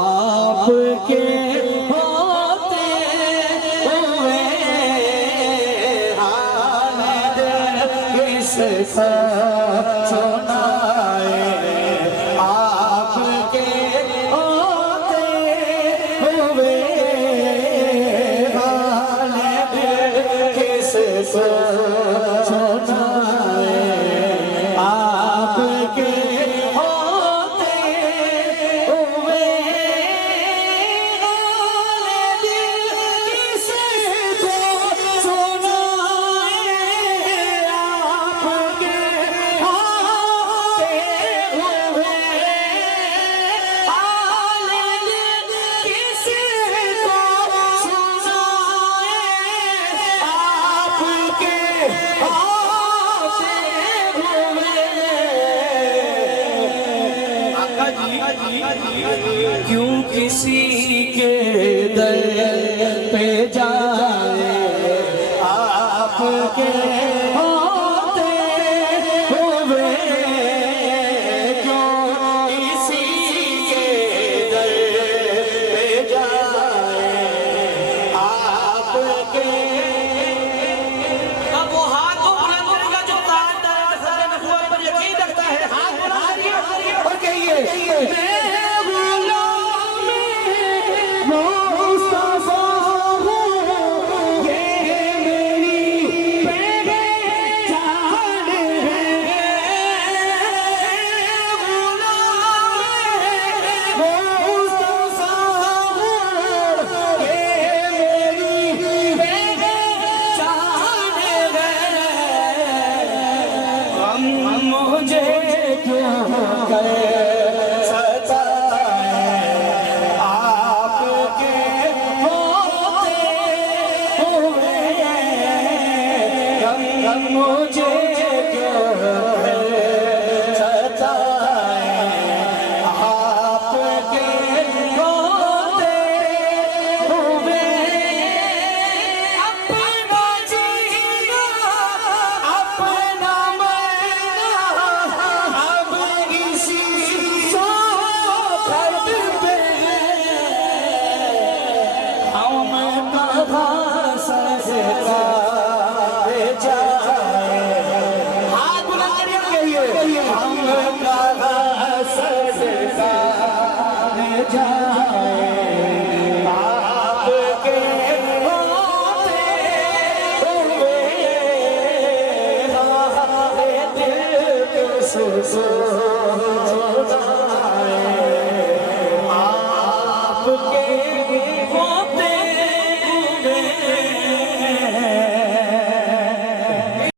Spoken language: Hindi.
आपके होते हुए हाल किसको सुनाए। आपके होते हुए हाल किसको सुनाए। आपके क्यों किसी के दर पे जाए। आपके होते हुए क्यों किसी के दर पे जाए। आपके अब वो हाथ को बुलंद करेगा जो पर यकीन रखता है। हाथ बुलंद करिए और कहिए मुझे क्यों करे सताए। आपके होते हुए गम मुझे क्यों करे सताए। आपके होते हुए अपना जीना अपना so